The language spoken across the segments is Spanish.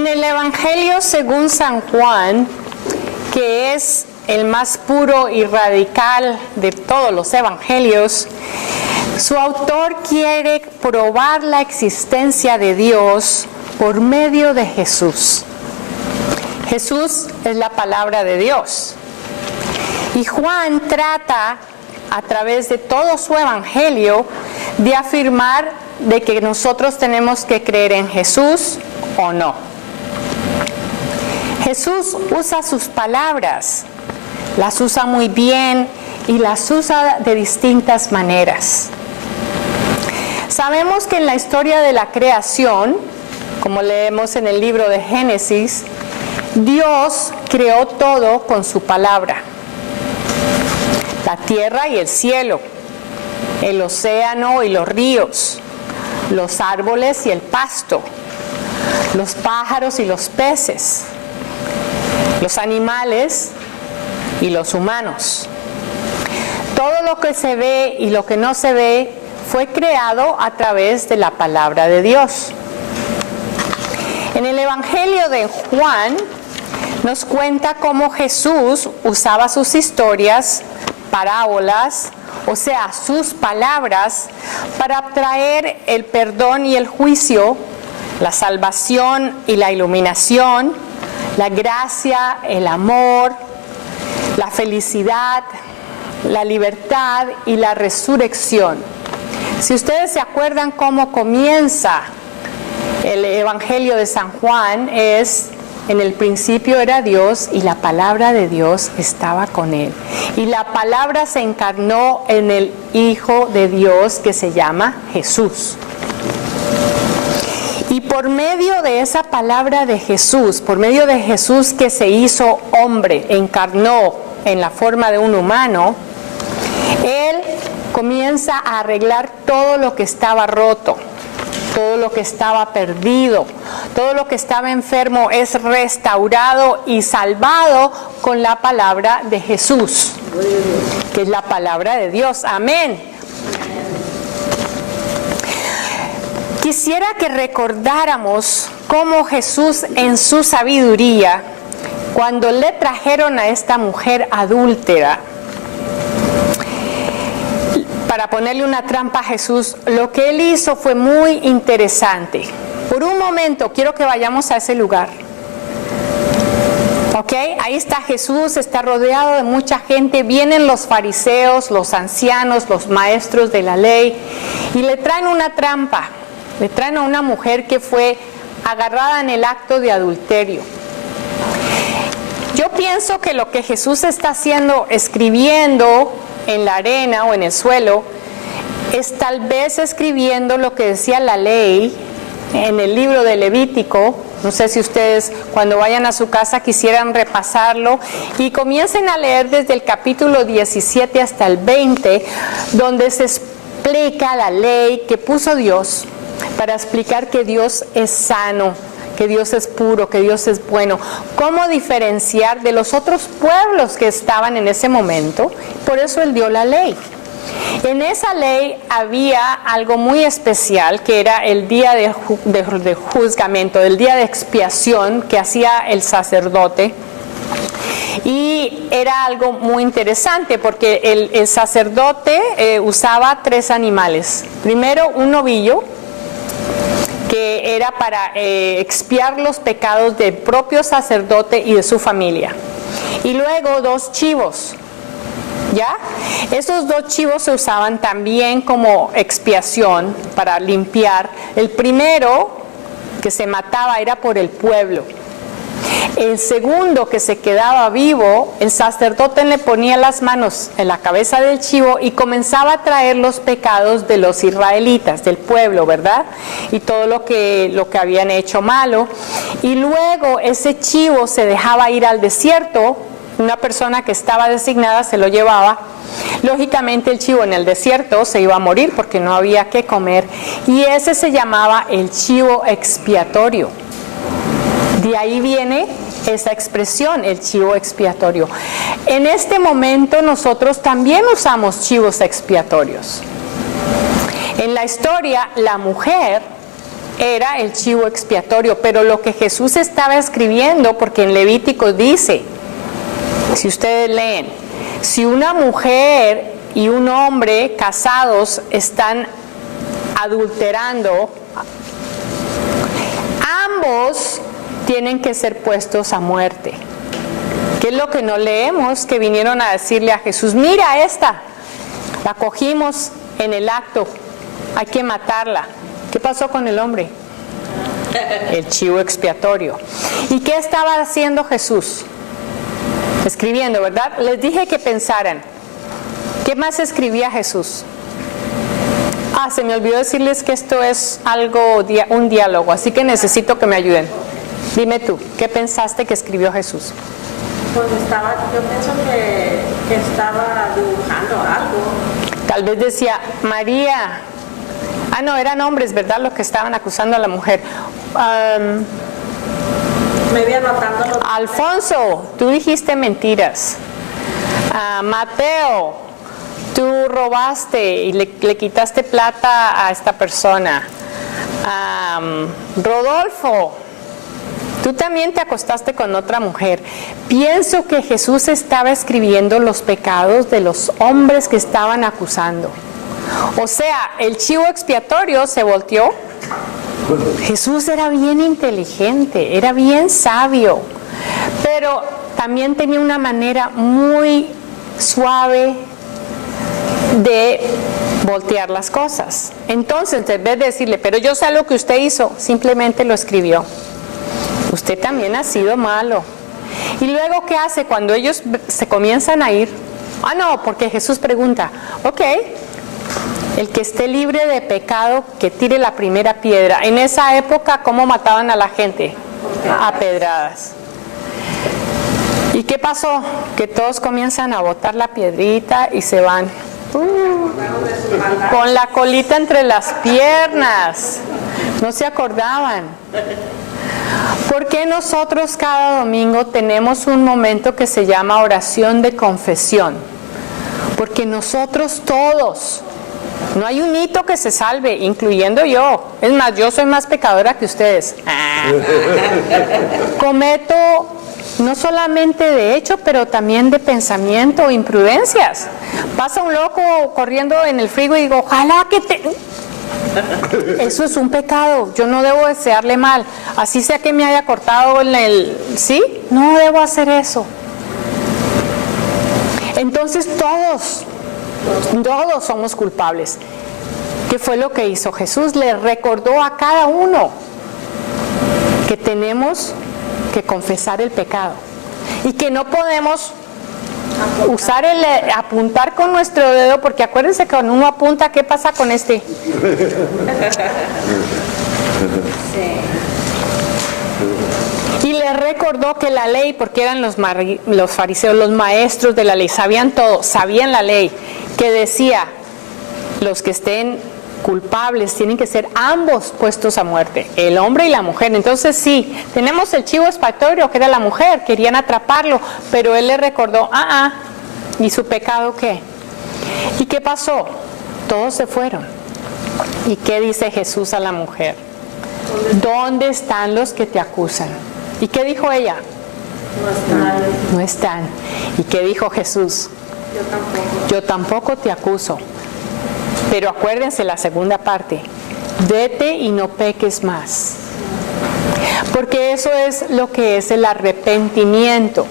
En el Evangelio según San Juan, que es el más puro y radical de todos los evangelios, su autor quiere probar la existencia de Dios por medio de Jesús. Jesús es la palabra de Dios. Y Juan trata, a través de todo su evangelio, de afirmar de que nosotros tenemos que creer en Jesús o no. Jesús usa sus palabras, las usa muy bien y las usa de distintas maneras. Sabemos que en la historia de la creación, como leemos en el libro de Génesis, Dios creó todo con su palabra. La tierra y el cielo, el océano y los ríos, los árboles y el pasto, los pájaros y los peces, los animales y los humanos. Todo lo que se ve y lo que no se ve fue creado a través de la palabra de Dios. En el Evangelio de Juan nos cuenta cómo Jesús usaba sus historias, parábolas, o sea, sus palabras, para traer el perdón y el juicio, la salvación y la iluminación, la gracia, el amor, la felicidad, la libertad y la resurrección. Si ustedes se acuerdan cómo comienza el Evangelio de San Juan, es: en el principio era Dios y la palabra de Dios estaba con él. Y la palabra se encarnó en el Hijo de Dios que se llama Jesús. Y por medio de esa palabra de Jesús, por medio de Jesús que se hizo hombre, encarnó en la forma de un humano, Él comienza a arreglar todo lo que estaba roto, todo lo que estaba perdido, todo lo que estaba enfermo es restaurado y salvado con la palabra de Jesús, que es la palabra de Dios. Amén. Quisiera que recordáramos cómo Jesús en su sabiduría, cuando le trajeron a esta mujer adúltera, para ponerle una trampa a Jesús, lo que él hizo fue muy interesante. Por un momento quiero que vayamos a ese lugar. ¿Ok? Ahí está Jesús, está rodeado de mucha gente, vienen los fariseos, los ancianos, los maestros de la ley, y le traen una trampa. Le traen a una mujer que fue agarrada en el acto de adulterio. Yo pienso que lo que Jesús está haciendo, escribiendo en la arena o en el suelo, es tal vez escribiendo lo que decía la ley en el libro de Levítico. No sé si ustedes cuando vayan a su casa quisieran repasarlo y comiencen a leer desde el capítulo 17 hasta el 20, donde se explica la ley que puso Dios para explicar que Dios es sano, que Dios es puro, que Dios es bueno. Cómo diferenciar de los otros pueblos que estaban en ese momento. Por eso Él dio la ley. En esa ley había algo muy especial, que era el día de juzgamiento, el día de expiación que hacía el sacerdote. Y era algo muy interesante porque el sacerdote usaba 3 animales. Primero, un novillo, que era para expiar los pecados del propio sacerdote y de su familia. Y luego 2 chivos, ¿ya? Esos 2 chivos se usaban también como expiación para limpiar. El primero que se mataba era por el pueblo. El segundo que se quedaba vivo, el sacerdote le ponía las manos en la cabeza del chivo y comenzaba a traer los pecados de los israelitas, del pueblo, ¿verdad? Y todo lo que habían hecho malo. Y luego ese chivo se dejaba ir al desierto, una persona que estaba designada se lo llevaba. Lógicamente el chivo en el desierto se iba a morir porque no había qué comer. Y ese se llamaba el chivo expiatorio. De ahí viene esa expresión, el chivo expiatorio. En este momento nosotros también usamos chivos expiatorios. En la historia, la mujer era el chivo expiatorio, pero lo que Jesús estaba escribiendo, porque en Levítico dice, si ustedes leen, si una mujer y un hombre casados están adulterando, ambos tienen que ser puestos a muerte. ¿Qué es lo que no leemos? Que vinieron a decirle a Jesús, mira esta, la cogimos en el acto, hay que matarla. ¿Qué pasó con el hombre? El chivo expiatorio. ¿Y qué estaba haciendo Jesús? Escribiendo, ¿verdad? Les dije que pensaran. ¿Qué más escribía Jesús? Se me olvidó decirles que esto es un diálogo, así que necesito que me ayuden. Dime tú, ¿qué pensaste que escribió Jesús? Pues yo pienso que estaba dibujando algo. Tal vez decía, María. No, eran hombres, ¿verdad? Los que estaban acusando a la mujer. Me iba anotando. Alfonso, tú dijiste mentiras. Mateo, tú robaste y le quitaste plata a esta persona. Rodolfo, tú también te acostaste con otra mujer. Pienso que Jesús estaba escribiendo los pecados de los hombres que estaban acusando. O sea, el chivo expiatorio se volteó. Jesús era bien inteligente, era bien sabio, pero también tenía una manera muy suave de voltear las cosas. Entonces, en vez de decirle, pero yo sé lo que usted hizo, simplemente lo escribió. Usted también ha sido malo. Y luego, ¿qué hace cuando ellos se comienzan a ir? No, porque Jesús pregunta, ok, el que esté libre de pecado, que tire la primera piedra. En esa época, ¿cómo mataban a la gente? A pedradas. ¿Y qué pasó? Que todos comienzan a botar la piedrita y se van. Con la colita entre las piernas. No se acordaban. ¿Por qué nosotros cada domingo tenemos un momento que se llama oración de confesión? Porque nosotros todos, no hay un hito que se salve, incluyendo yo. Es más, yo soy más pecadora que ustedes. Cometo no solamente de hecho, pero también de pensamiento o imprudencias. Pasa un loco corriendo en el frigo y digo, ojalá que te... Eso es un pecado, yo no debo desearle mal. Así sea que me haya cortado en el... ¿Sí? No debo hacer eso. Entonces todos somos culpables. ¿Qué fue lo que hizo Jesús? Le recordó a cada uno que tenemos que confesar el pecado y que no podemos usar apuntar con nuestro dedo, porque acuérdense que cuando uno apunta, ¿qué pasa con este? Y le recordó que la ley, porque eran los fariseos, los maestros de la ley, sabían todo, sabían la ley, que decía, los que estén culpables tienen que ser ambos puestos a muerte, el hombre y la mujer. Entonces sí, tenemos el chivo expiatorio que era la mujer, querían atraparlo, pero él le recordó, ¿y su pecado qué? ¿Y qué pasó? Todos se fueron. ¿Y qué dice Jesús a la mujer? ¿Dónde están los que te acusan? ¿Y qué dijo ella? No están. ¿Y qué dijo Jesús? Yo tampoco te acuso. Pero acuérdense la segunda parte, vete y no peques más. Porque eso es lo que es el arrepentimiento.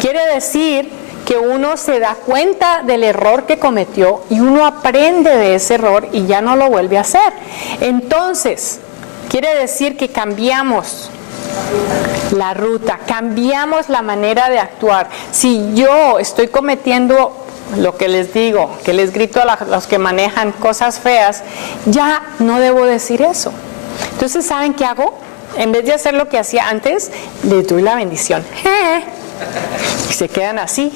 Quiere decir que uno se da cuenta del error que cometió y uno aprende de ese error y ya no lo vuelve a hacer. Entonces, quiere decir que cambiamos la ruta, cambiamos la manera de actuar. Si yo estoy cometiendo lo que les digo, que les grito a los que manejan cosas feas, ya no debo decir eso. Entonces, ¿saben qué hago? En vez de hacer lo que hacía antes, les doy la bendición. Y se quedan así,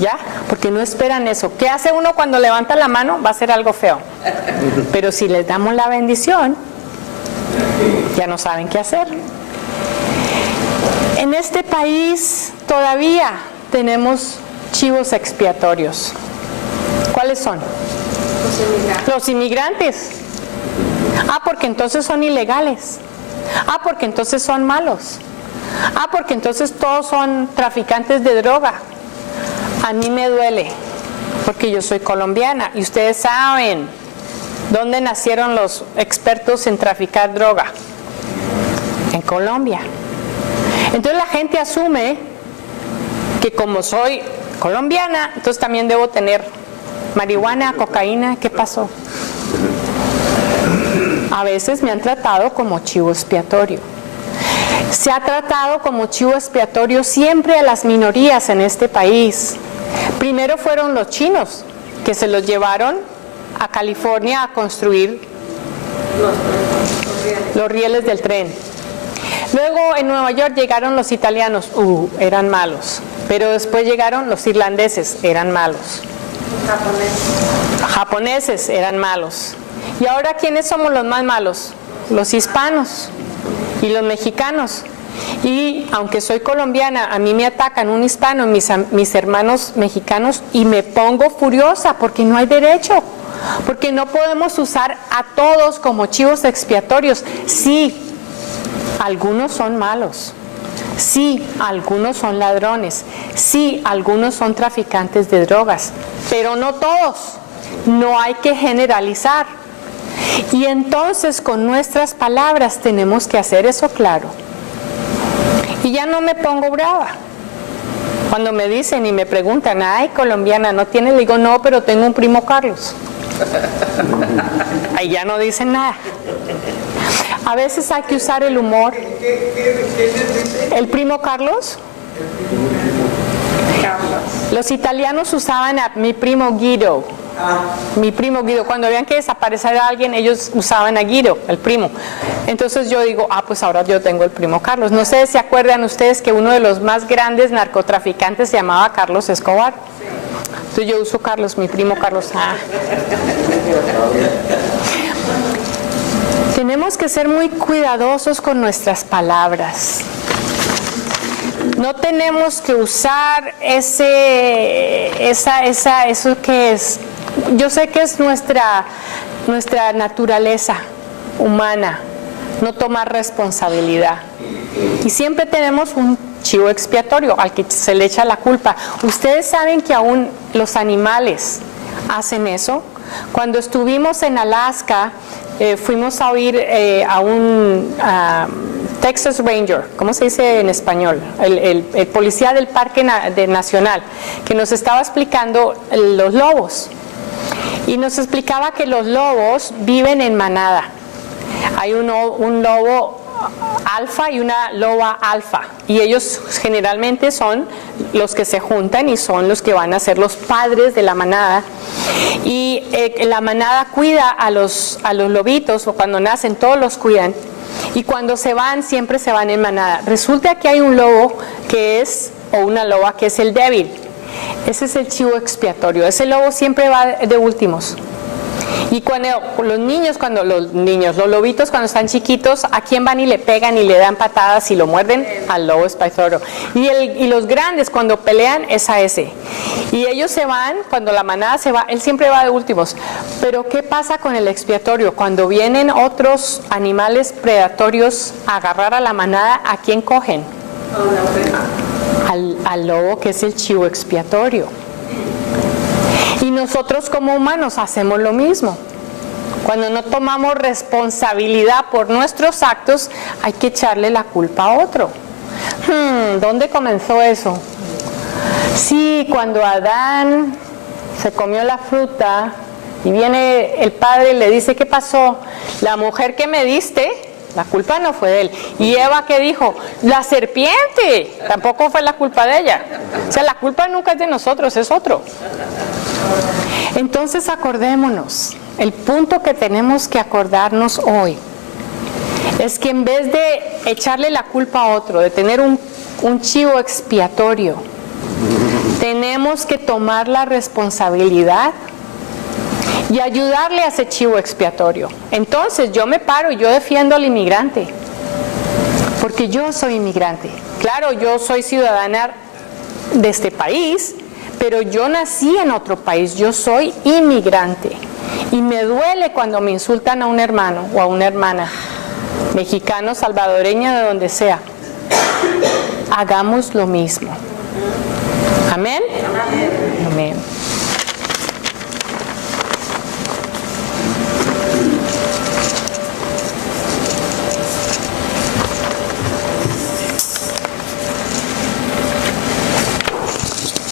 ¿ya? Porque no esperan eso. ¿Qué hace uno cuando levanta la mano? Va a ser algo feo. Pero si les damos la bendición, ya no saben qué hacer. En este país todavía tenemos chivos expiatorios. ¿Cuáles son? Los inmigrantes. Ah, porque entonces son ilegales. Ah, porque entonces son malos. Ah, porque entonces todos son traficantes de droga. A mí me duele, porque yo soy colombiana y ustedes saben dónde nacieron los expertos en traficar droga. En Colombia. Entonces la gente asume que como soy colombiana, entonces también debo tener marihuana, cocaína. ¿Qué pasó? A veces me han tratado como chivo expiatorio. Se ha tratado como chivo expiatorio siempre a las minorías en este país. Primero fueron los chinos, que se los llevaron a California a construir los rieles del tren. Luego en Nueva York llegaron los italianos, eran malos. Pero después llegaron los irlandeses, eran malos. Japoneses eran malos. ¿Y ahora quiénes somos los más malos? Los hispanos y los mexicanos. Y aunque soy colombiana, a mí me atacan un hispano, mis hermanos mexicanos, y me pongo furiosa porque no hay derecho. Porque no podemos usar a todos como chivos expiatorios. Sí, algunos son malos. Sí, algunos son ladrones. Sí, algunos son traficantes de drogas. Pero no todos. No hay que generalizar. Y entonces con nuestras palabras tenemos que hacer eso claro. Y ya no me pongo brava. Cuando me dicen y me preguntan, ay, colombiana, ¿no tienes? Le digo, no, pero tengo un primo Carlos. Ahí ya no dicen nada. A veces hay que usar el humor. ¿El primo Carlos? Los italianos usaban a mi primo Guido. Mi primo Guido, cuando veían que desaparecía alguien, ellos usaban a Guido, el primo. Entonces yo digo, pues ahora yo tengo el primo Carlos. No sé si se acuerdan ustedes que uno de los más grandes narcotraficantes se llamaba Carlos Escobar. Entonces yo uso Carlos, mi primo Carlos. Tenemos que ser muy cuidadosos con nuestras palabras. No tenemos que usar eso que es. Yo sé que es nuestra naturaleza humana, no tomar responsabilidad. Y siempre tenemos un chivo expiatorio al que se le echa la culpa. Ustedes saben que aún los animales hacen eso. Cuando estuvimos en Alaska, fuimos a oír a un Texas Ranger, ¿cómo se dice en español? El policía del Parque Nacional, que nos estaba explicando los lobos. Y nos explicaba que los lobos viven en manada. Hay un lobo alfa y una loba alfa, y ellos generalmente son los que se juntan y son los que van a ser los padres de la manada. Y la manada cuida a los lobitos, o cuando nacen todos los cuidan, y cuando se van siempre se van en manada. Resulta que hay un lobo o una loba que es el débil. Ese es el chivo expiatorio. Ese lobo siempre va de últimos. Y cuando los lobitos cuando están chiquitos, ¿a quién van y le pegan y le dan patadas y lo muerden? Al lobo expiatorio. Y los grandes cuando pelean es a ese. Y ellos se van, cuando la manada se va, él siempre va de últimos. Pero ¿qué pasa con el expiatorio? Cuando vienen otros animales predatorios a agarrar a la manada, ¿a quién cogen? Al lobo, que es el chivo expiatorio. Y nosotros como humanos hacemos lo mismo. Cuando no tomamos responsabilidad por nuestros actos, hay que echarle la culpa a otro. ¿Dónde comenzó eso? Sí, cuando Adán se comió la fruta y viene el padre y le dice, ¿qué pasó? La mujer que me diste, la culpa no fue de él. Y Eva, ¿qué dijo? La serpiente. Tampoco fue la culpa de ella. O sea, la culpa nunca es de nosotros, es otro. Entonces acordémonos, el punto que tenemos que acordarnos hoy es que en vez de echarle la culpa a otro, de tener un chivo expiatorio, tenemos que tomar la responsabilidad y ayudarle a ese chivo expiatorio. Entonces yo me paro y yo defiendo al inmigrante, porque yo soy inmigrante. Claro, yo soy ciudadana de este país, pero yo nací en otro país, yo soy inmigrante. Y me duele cuando me insultan a un hermano o a una hermana, mexicano, salvadoreña, de donde sea. Hagamos lo mismo. Amén. Amén.